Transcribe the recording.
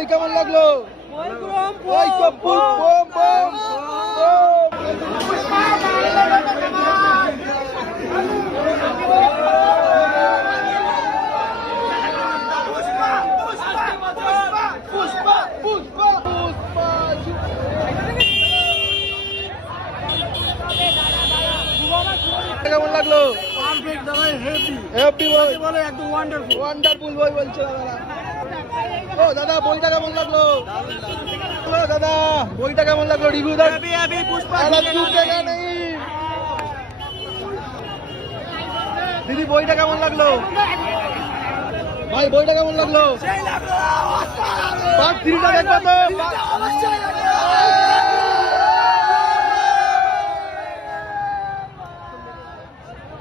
বই কেমন লাগলো? ওই তো বুম বুম বুম কেমন লাগলো? ওয়ান্ডারফুল বই বলছে দাদা। ও দাদা বইটা কেমন লাগলো? দাদা বইটা কেমন লাগলো? রিভিউ দাও। দিদি বইটা কেমন লাগলো? ভাই বইটা কেমন লাগলো? পার্ট 3টা দেখবো তো?